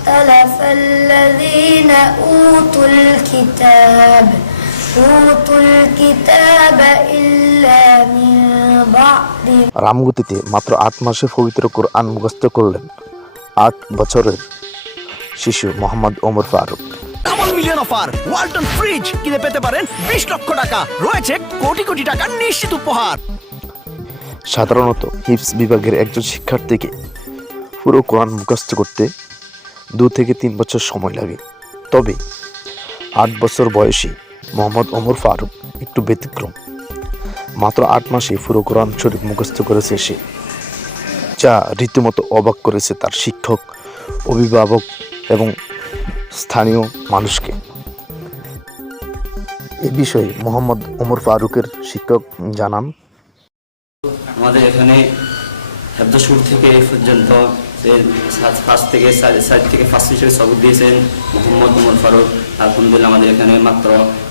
اختلف الذين أوتوا الكتاب أوتوا الكتاب إلا من بعد রামগতিতে মাত্র আট মাসে পবিত্র কোরআন মুখস্থ করলেন আট বছরের শিশু Mohammad Omar Faruk double million offer Walton fridge কিনে পেতে পারেন বিশ লক্ষ টাকা রয়েছে কোটি কোটি টাকার নিশ্চিত উপহার সাধারণত হিপস বিভাগের একজন শিক্ষার্থীকে পুরো কোরআন মুখস্থ করতে দু থেকে তিন বছর সময় লাগে। তবে আট বছর বয়সী মোহাম্মদ ওমর ফারুক একটু ব্যতিক্রম। মাত্র আট মাসে পুরো কোরআন শরীফ মুখস্থ করেছে সে। যা রীতিমতো অবাক করেছে তার শিক্ষক, অভিভাবক এবং স্থানীয় মানুষকে। এ বিষয়ে মোহাম্মদ ওমর ফারুকের শিক্ষক জানান, আমাদের এখানে হেফজ থেকে এই পর্যন্ত ফার্স্ট থেকে সাইড থেকে ফার্স্ট হিসেবে সবক দিয়েছেন মোহাম্মদ উমর ফারুক। আলহামদুলিল্লাহ আমাদের এখানে মাত্র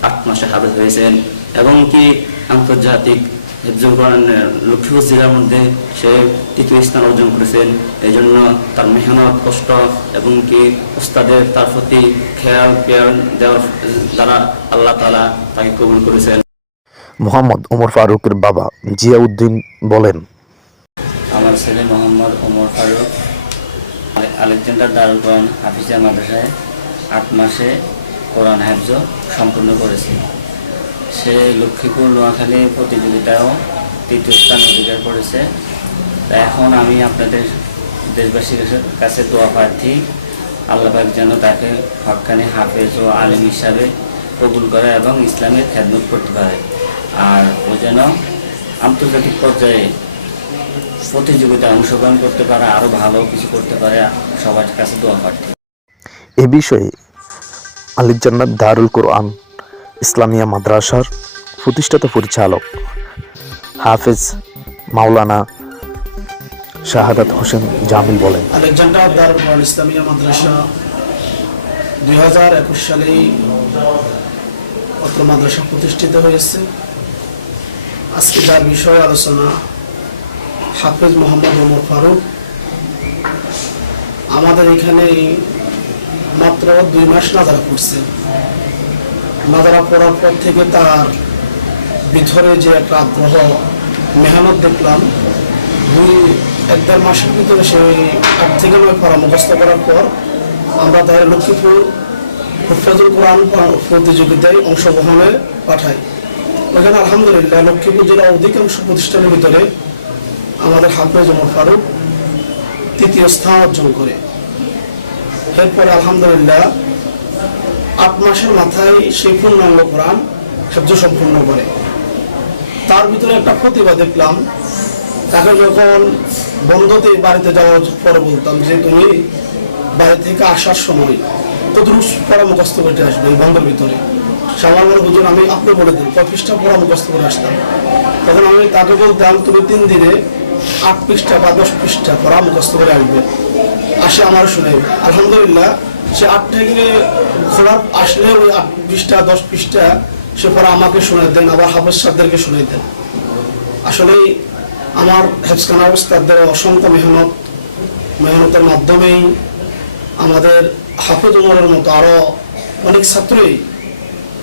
আট মাসে হাফেজ হয়েছেন। এবং কি আন্তর্জাতিক হেফজুল কোরআন লক্ষ্মীপুর জেলার মধ্যে সে তৃতীয় স্থান অর্জন করেছেন। এই জন্য তার মেহনত কষ্ট এবং কি উস্তাদের তার প্রতি খেয়াল পেয়াল দেওয়ার দ্বারা আল্লাহ তালা তাকে কবুল করেছেন। মোহাম্মদ ওমর ফারুকের বাবা জিয়াউদ্দিন বলেন আমার ছেলে মোহাম্মদ ওমর ফারুক। আলেকজান্ডার দারুল কোরআন হাফিজা মাদ্রাসায় আট মাসে কোরআন হাফজ সম্পূর্ণ করেছে। সে লক্ষ্মীপুর, নোয়াখালী প্রতিযোগিতায়ও তৃতীয় স্থান অধিকার করেছে। তা এখন আমি আপনাদের দেশবাসীর কাছে- দোয়া প্রার্থী আল্লাহবাক যেন তাকে হক্কানি হাফেজ ও আলেম হিসাবে কবুল করে এবং ইসলামের খেদমত করতে পারে। আর ও যেন আন্তর্জাতিক পর্যায়ে প্রতিযোগিতায় অংশগ্রহণ করতে পারে আরও ভালো কিছু করতে পারে সবার কাছে দোয়া প্রার্থী। এ বিষয়ে আলিজান্নাত দারুল কোরআন ইসলামিয়া মাদ্রাসার প্রতিষ্ঠাতা পরিচালক হাফেজ মাওলানা শাহাদাত হোসেন জামিল বলেন। আলেকজান্ডার দারুল কোরআন ইসলামিয়া মাদ্রাসা দুই হাজার একুশ সালেই অত্র মাদ্রাসা প্রতিষ্ঠিত হয়েছে। আজকে যার বিষয় আলোচনা হাফেজ মোহাম্মদ ওমর ফারুক। আমাদের এখানে মাত্র দুই মাস নাজারা পড়ছে নাজারা পড়ার পর থেকে তার ভিতরে যে একটা আগ্রহ, মেহনত দেখলাম। দুই, এক দেড় মাসের ভিতরে সেই আট থেকে নয় পড়া মুখস্থ করার পর আমরা তাদের লক্ষ্মীপুর হুফাজুল কোরআন প্রতিযোগিতায় অংশগ্রহণে পাঠাই। ওখানে আলহামদুলিল্লাহ লক্ষ্মীপুর জেলার অধিকাংশ প্রতিষ্ঠানের ভিতরে আমাদের হাফেজ ওমর ফারুক তৃতীয় স্থান অর্জন করে। এরপরে আলহামদুলিল্লাহ, আট মাসের মাথায় সেই পূর্ণাঙ্গ কোরআন হেফজ সম্পূর্ণ করে। তার ভিতরে একটা প্রতিভা দেখলাম, তাকে যখন বন্ধতে বাড়িতে যাওয়ার পরে বলতাম যে, তুমি বাড়ি থেকে আসার সময় ততটুকু পড়া মুখস্থ করতে আসবে এই বন্ধের ভিতরে। সে আমার মনে বুঝুন, আমি আপনি বলে দিন পড়া মুখস্থ করে আসতাম। তখন আমি তাকে বলতাম, তুমি তিন দিনে আট পৃষ্ঠা বা দশ পৃষ্ঠা পড়া মুখস্থ করে আসবে। আসে আমার শুনে। আলহামদুলিল্লাহ, সে আট থেকে খোলা আসলে ওই আট পৃষ্ঠা, দশ পৃষ্ঠা সে পরে আমাকে শুনে দেন, আবার হাফেজ সাহেবদেরকে শুনে দেন। আসলে আমার হেফসখানা উস্তাদদের অসংখ্য মেহনত, মেহনতের মাধ্যমেই আমাদের হাফেজ উমরের মতো আরও অনেক ছাত্রই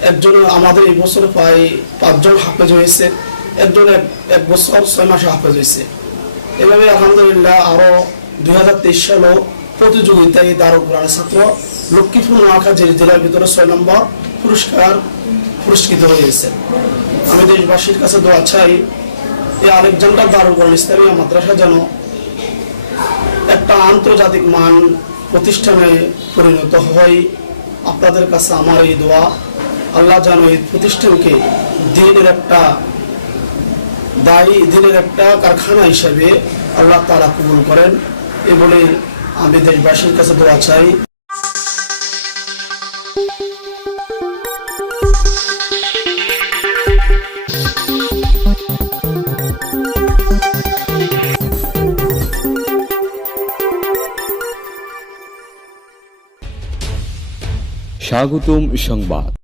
একজন আমাদের এই বছর প্রায় পাঁচজন হাফেজ হয়েছে, একজন এক- এক বছর ছয় মাসে হাফেজ হয়েছে। এভাবে আলহামদুলিল্লাহ আরও দুই হাজার তেইশ সালও প্রতিযোগিতায় দারুল কোরআনের ছাত্র লক্ষ্মীপুর নোয়াখালী জেলার ভিতরে ছয় নম্বর পুরস্কার পুরস্কৃত হয়েছে আমি দেশবাসীর কাছে দোয়া চাই, এই আলেকজান্ডার দারুল কোরআন ইসলামিয়া মাদ্রাসা যেন একটা আন্তর্জাতিক মান প্রতিষ্ঠানে পরিণত হয়। আপনাদের কাছে আমার এই দোয়া। আল্লাহ যেন এই প্রতিষ্ঠানকে দিনের একটা দায়ী দিনের একটা কারখানা হিসেবে আল্লাহ তারা কবুল করেন। এ বলে আমি দেশবাসীর কাছে দোয়া চাই। স্বাগতম সংবাদ।